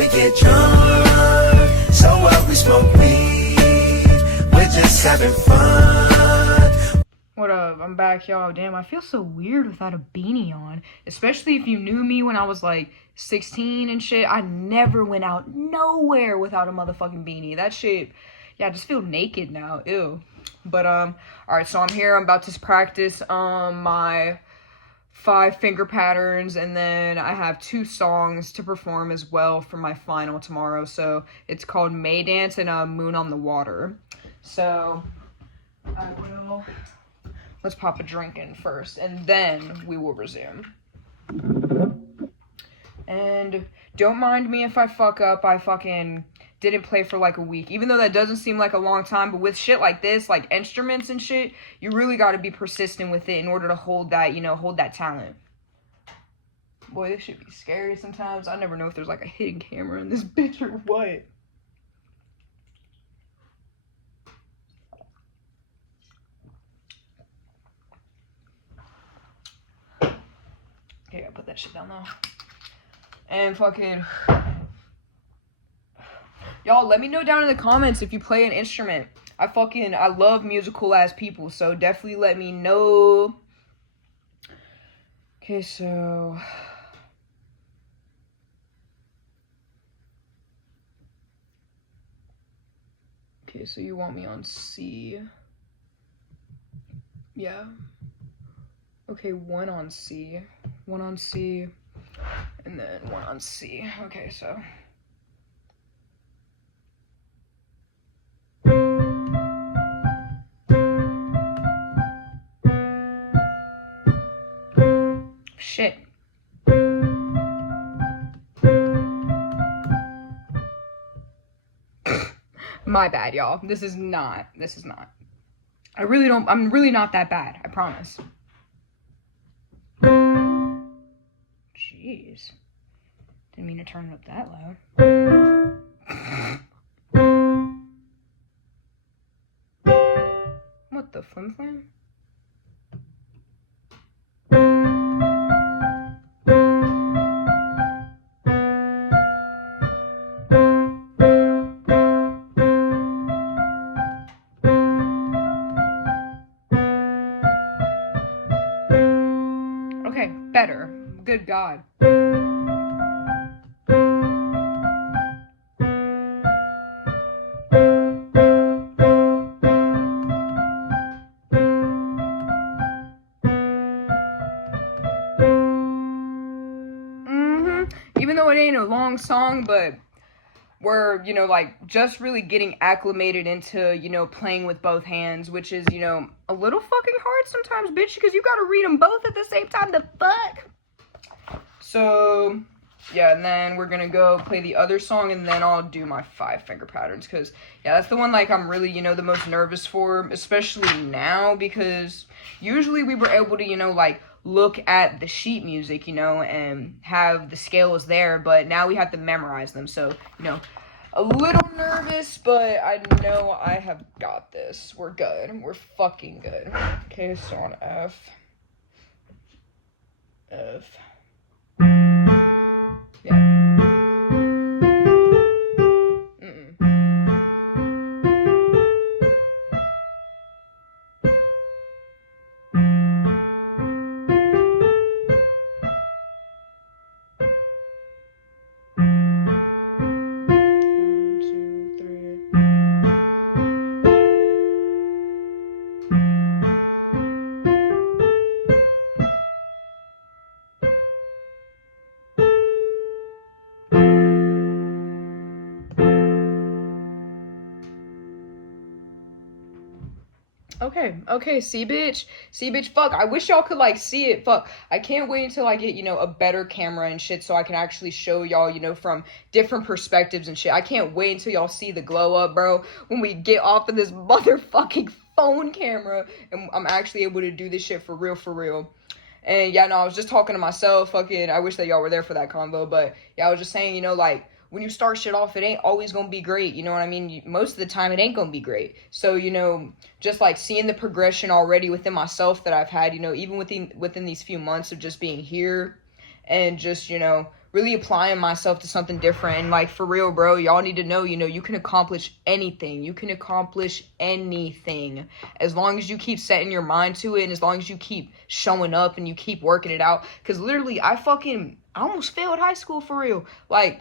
we get drunk. So what, we smoke weed, we're just having fun. What up? I'm back, y'all. Damn, I feel so weird without a beanie on. Especially if you knew me when I was like 16 and shit. I never went out nowhere without a motherfucking beanie. That shit, yeah, I just feel naked now. Ew. But, alright, so I'm here. I'm about to practice, my 5 finger patterns, and then I have 2 songs to perform as well for my final tomorrow. So it's called May Dance and Moon on the Water. So I will, let's pop a drink in first, and then we will resume. And don't mind me if I fuck up. I fucking didn't play for like a week, even though that doesn't seem like a long time. But with shit like this, like instruments and shit, you really got to be persistent with it in order to hold that, you know, hold that talent. Boy, this should be scary sometimes. I never know if there's like a hidden camera in this bitch or what. Okay, I put that shit down though. And fucking, y'all, let me know down in the comments if you play an instrument. I love musical ass people, so definitely let me know. Okay, so you want me on C? Yeah. Okay, 1 on C, 1 on C, and then 1 on C. Okay, so shit. My bad, y'all. This is not. I'm really not that bad, I promise. Jeez. Didn't mean to turn it up that loud. What the flim flam? Okay, better. Good God. Even though it ain't a long song, but we're, you know, like, just really getting acclimated into, you know, playing with both hands, which is, you know, a little fucking hard sometimes, bitch, because you gotta read them both at the same time. The fuck? So, yeah, and then we're gonna go play the other song, and then I'll do my 5 finger patterns, because, yeah, that's the one, like, I'm really, you know, the most nervous for, especially now, because usually we were able to, you know, like, look at the sheet music, you know, and have the scales there, but now we have to memorize them. So, you know, a little nervous, but I know I have got this. We're good. We're fucking good. Okay, so on F. Yeah. Okay, see bitch, fuck, I wish y'all could, like, see it, fuck, I can't wait until I get, you know, a better camera and shit, so I can actually show y'all, you know, from different perspectives and shit. I can't wait until y'all see the glow up, bro, when we get off of this motherfucking phone camera, and I'm actually able to do this shit for real. And, yeah, no, I was just talking to myself, fucking, I wish that y'all were there for that convo, but, yeah, I was just saying, you know, like, when you start shit off, it ain't always gonna be great, you know what I mean? Most of the time, it ain't gonna be great. So, you know, just, like, seeing the progression already within myself that I've had, you know, even within these few months of just being here, and just, you know, really applying myself to something different. And like, for real, bro, y'all need to know, you know, you can accomplish anything. You can accomplish anything as long as you keep setting your mind to it, and as long as you keep showing up and you keep working it out. Because literally, I almost failed high school, for real. Like,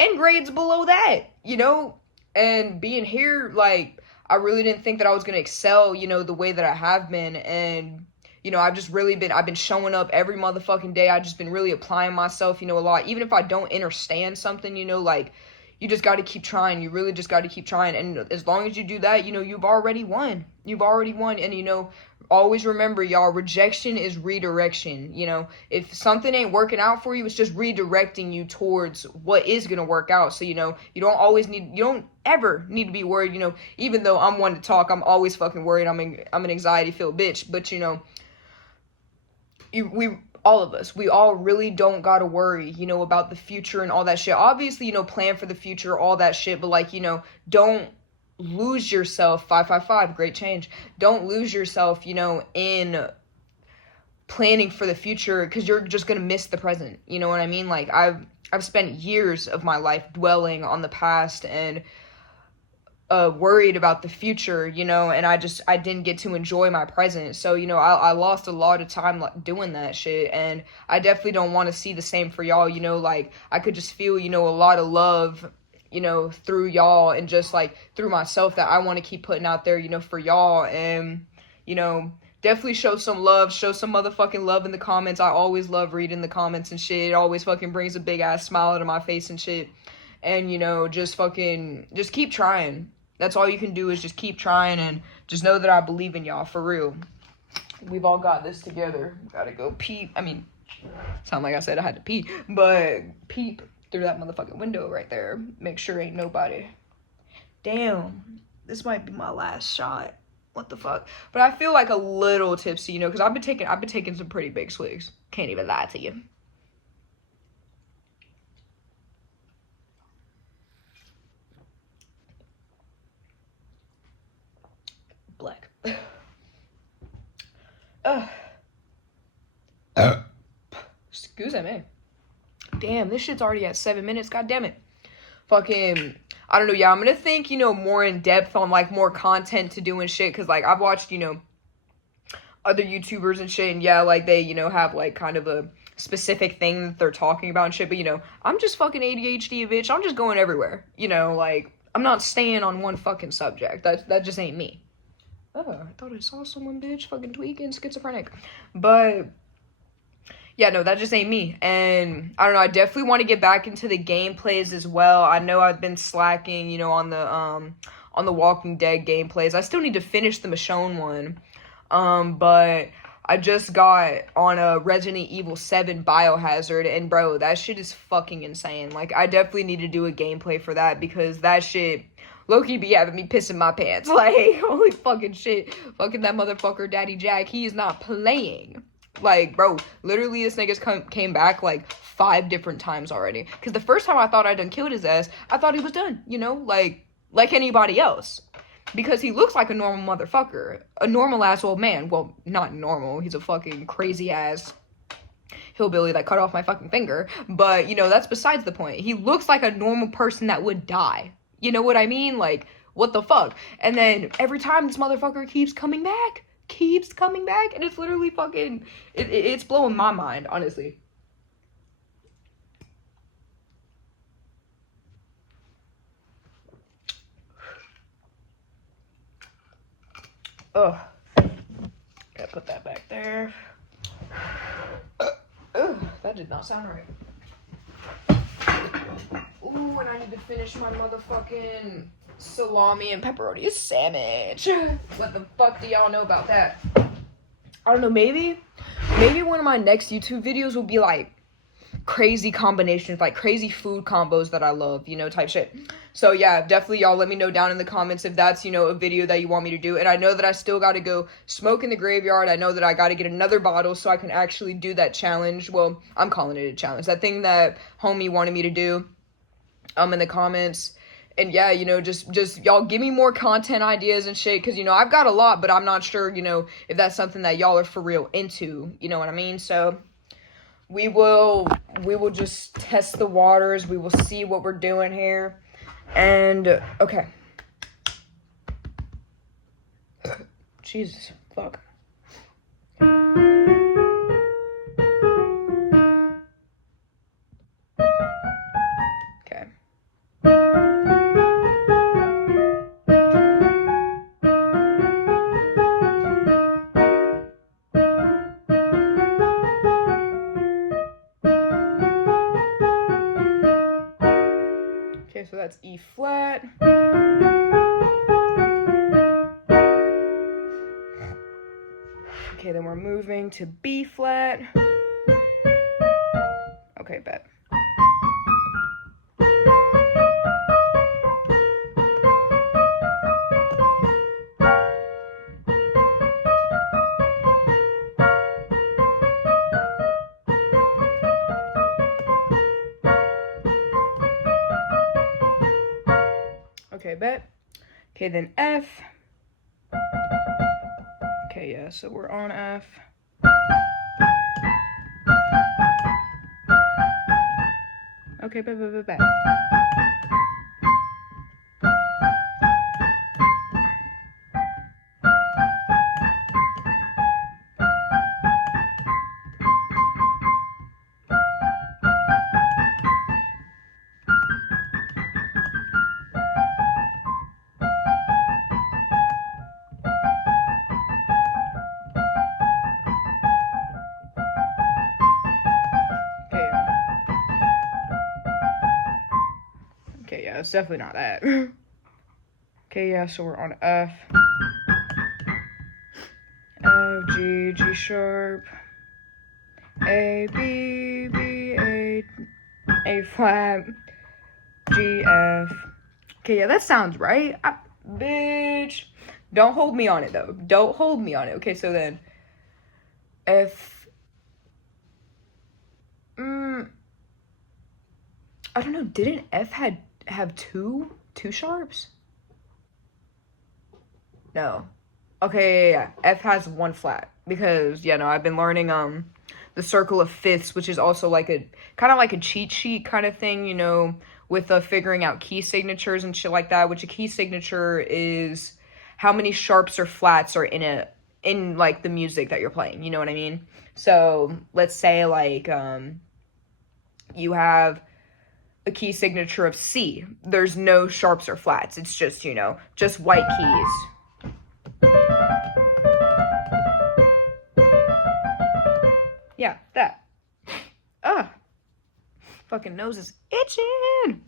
and grades below that, you know? And being here, like, I really didn't think that I was going to excel, you know, the way that I have been. And you know, I've been showing up every motherfucking day. I've just been really applying myself, you know, a lot. Even if I don't understand something, you know, like, you just got to keep trying. You really just got to keep trying. And as long as you do that, you know, you've already won. You've already won. And, you know, always remember, y'all, rejection is redirection. You know, if something ain't working out for you, it's just redirecting you towards what is going to work out. So, you know, you don't ever need to be worried, you know, even though I'm one to talk, I'm always fucking worried. I'm an anxiety-filled bitch. But, you know, all of us, we all really don't gotta worry, you know, about the future and all that shit. Obviously, you know, plan for the future, all that shit, but like, you know, don't lose yourself. 555, great change. Don't lose yourself, you know, in planning for the future, because you're just gonna miss the present. You know what I mean? Like, I've spent years of my life dwelling on the past and worried about the future, you know, and I didn't get to enjoy my present. So, you know, I lost a lot of time doing that shit, and I definitely don't want to see the same for y'all, you know. Like, I could just feel, you know, a lot of love, you know, through y'all, and just like through myself, that I want to keep putting out there, you know, for y'all. And, you know, definitely show some love, show some motherfucking love in the comments. I always love reading the comments and shit. It always fucking brings a big ass smile out of my face and shit. And, you know, just keep trying. That's all you can do, is just keep trying, and just know that I believe in y'all, for real. We've all got this together. Gotta go peep. I mean, sound like I said I had to pee, but peep through that motherfucking window right there. Make sure ain't nobody. Damn, this might be my last shot. What the fuck? But I feel like a little tipsy, you know, because I've been taking some pretty big swigs. Can't even lie to you. Black. Excuse me. Damn, this shit's already at 7 minutes. God damn it. Fucking, I don't know. Yeah, I'm gonna think, you know, more in depth on like more content to do and shit. Cause like, I've watched, you know, other YouTubers and shit. And yeah, like, they, you know, have like kind of a specific thing that they're talking about and shit. But, you know, I'm just fucking ADHD, bitch. I'm just going everywhere. You know, like, I'm not staying on one fucking subject. That just ain't me. Oh, I thought I saw someone, bitch, fucking tweaking, schizophrenic. But yeah, no, that just ain't me. And I don't know, I definitely want to get back into the gameplays as well. I know I've been slacking, you know, on the Walking Dead gameplays. I still need to finish the Michonne one. But I just got on a Resident Evil 7 Biohazard, and bro, that shit is fucking insane. Like, I definitely need to do a gameplay for that, because that shit low-key be having me pissing my pants. Like, holy fucking shit. Fucking that motherfucker, Daddy Jack, he is not playing. Like, bro, literally this nigga's came back, like, 5 different times already. Because the first time I thought I done killed his ass, I thought he was done, you know? Like anybody else. Because he looks like a normal motherfucker. A normal-ass old man. Well, not normal. He's a fucking crazy-ass hillbilly that cut off my fucking finger. But, you know, that's besides the point. He looks like a normal person that would die. You know what I mean? Like, what the fuck? And then every time this motherfucker keeps coming back, and it's literally fucking, it's blowing my mind, honestly. Ugh. Gotta put that back there. That did not sound right. Ooh, and I need to finish my motherfucking salami and pepperoni sandwich. What the fuck do y'all know about that? I don't know, maybe one of my next YouTube videos will be like crazy combinations, like crazy food combos that I love, you know, type shit. So yeah, definitely y'all let me know down in the comments if that's, you know, a video that you want me to do. And I know that I still got to go smoke in the graveyard. I know that I got to get another bottle so I can actually do that challenge. Well, I'm calling it a challenge. That thing that homie wanted me to do in the comments. And yeah, you know, just y'all give me more content ideas and shit, because, you know, I've got a lot, but I'm not sure, you know, if that's something that y'all are for real into, you know what I mean? So we will we will just test the waters. We will see what we're doing here. And, okay. Jesus, fuck. Okay. Okay, so that's E flat. Okay, then we're moving to B flat. Okay, bet. Okay, bet. Okay, then F. Okay, yeah, so we're on F. Okay, bet. Okay, yeah, it's definitely not that. Okay, yeah, so we're on F. F, G, G sharp. A, B, B, A flat. G, F. Okay, yeah, that sounds right. Bitch. Don't hold me on it, though. Don't hold me on it. Okay, so then F. I don't know. Didn't F have two sharps? No. Okay, yeah. F has one flat because no, I've been learning the circle of fifths, which is also like a kind of like a cheat sheet kind of thing, with figuring out key signatures and shit like that. Which a key signature is how many sharps or flats are in like the music that you're playing. You know what I mean? So let's say like you have a key signature of C. There's no sharps or flats. It's just, just white keys. Yeah, that. Fucking nose is itching.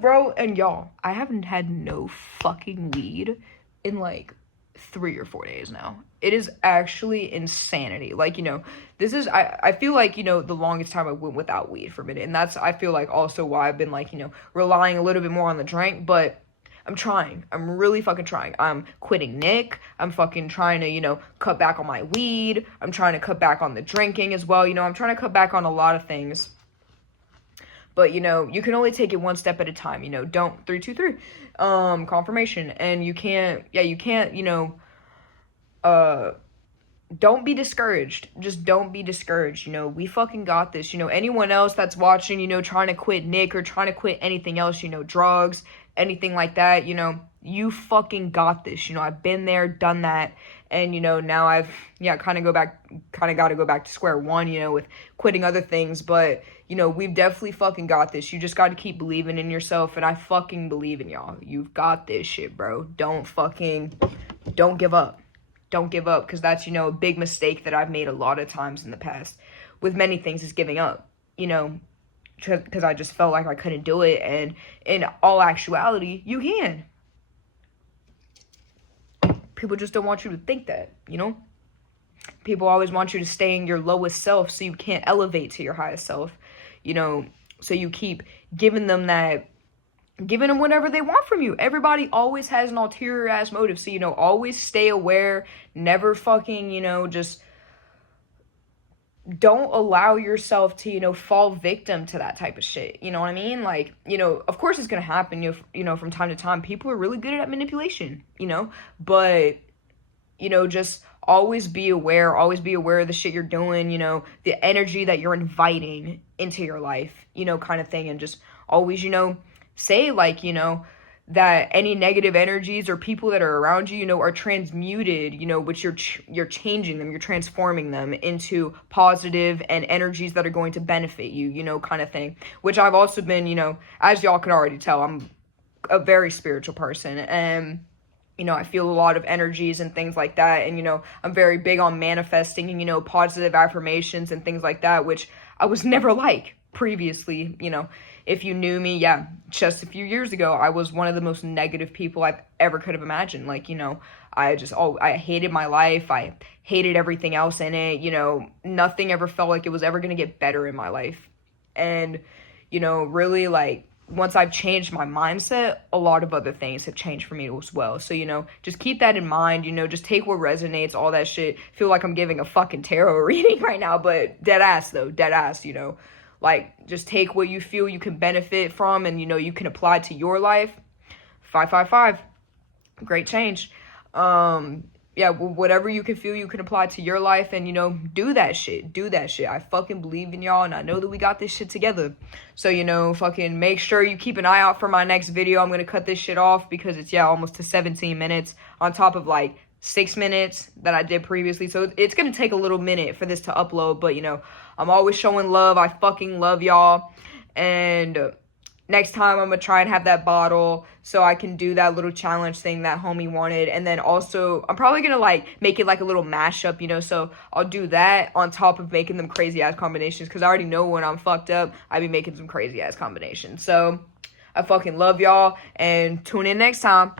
Bro, and y'all, I haven't had no fucking weed in like 3 or 4 days now. It is actually insanity. Like, this is, I feel like, the longest time I went without weed for a minute. And that's, I feel like, also why I've been, like, relying a little bit more on the drink. But I'm trying. I'm really fucking trying. I'm quitting Nick. I'm fucking trying to, cut back on my weed. I'm trying to cut back on the drinking as well. I'm trying to cut back on a lot of things. But, you can only take it one step at a time. Don't, 3, 2, 3. Confirmation. And you can't, don't be discouraged. Just don't be discouraged. We fucking got this. Anyone else that's watching, trying to quit Nick or trying to quit anything else, drugs, anything like that, you fucking got this. I've been there, done that. And, now I've, kind of got to go back to square one, with quitting other things. But, we've definitely fucking got this. You just got to keep believing in yourself. And I fucking believe in y'all. You've got this shit, bro. Don't give up. Don't give up, because that's, a big mistake that I've made a lot of times in the past with many things is giving up, because I just felt like I couldn't do it. And in all actuality, you can. People just don't want you to think that, People always want you to stay in your lowest self so you can't elevate to your highest self, so you keep giving them whatever they want from you. Everybody always has an ulterior ass motive. So, always stay aware. Never fucking, just don't allow yourself to, fall victim to that type of shit. You know what I mean? Like, of course it's going to happen, from time to time. People are really good at manipulation, but, just always be aware of the shit you're doing, you know, the energy that you're inviting into your life, you know, kind of thing. And just always, you know, say, like, you know, that any negative energies or people that are around you, you know, are transmuted, you know, which you're changing them, you're transforming them into positive and energies that are going to benefit you, you know, kind of thing. Which I've also been, you know, as y'all can already tell, I'm a very spiritual person, and you know, I feel a lot of energies and things like that. And, you know, I'm very big on manifesting and, you know, positive affirmations and things like that, which I was never like previously. You know, if you knew me, yeah, just a few years ago, I was one of the most negative people I've ever could have imagined. Like, you know, I hated my life. I hated everything else in it. You know, nothing ever felt like it was ever going to get better in my life. And, you know, really, like, once I've changed my mindset, a lot of other things have changed for me as well. So, you know, just keep that in mind, you know, just take what resonates, all that shit. Feel like I'm giving a fucking tarot reading right now, but dead ass though, dead ass, you know. Like, just take what you feel you can benefit from and, you know, you can apply to your life. 555. Great change. Yeah, whatever you can feel you can apply to your life, and, you know, do that shit. I fucking believe in y'all, and I know that we got this shit together. So, you know, fucking make sure you keep an eye out for my next video. I'm gonna cut this shit off because it's, yeah, almost to 17 minutes on top of, like, 6 minutes that I did previously. So it's gonna take a little minute for this to upload, but, you know, I'm always showing love. I fucking love y'all. And next time I'm gonna try and have that bottle so I can do that little challenge thing that homie wanted. And then also I'm probably gonna, like, make it like a little mashup, you know, so I'll do that on top of making them crazy ass combinations, because I already know when I'm fucked up I be making some crazy ass combinations. So I fucking love y'all, and tune in next time.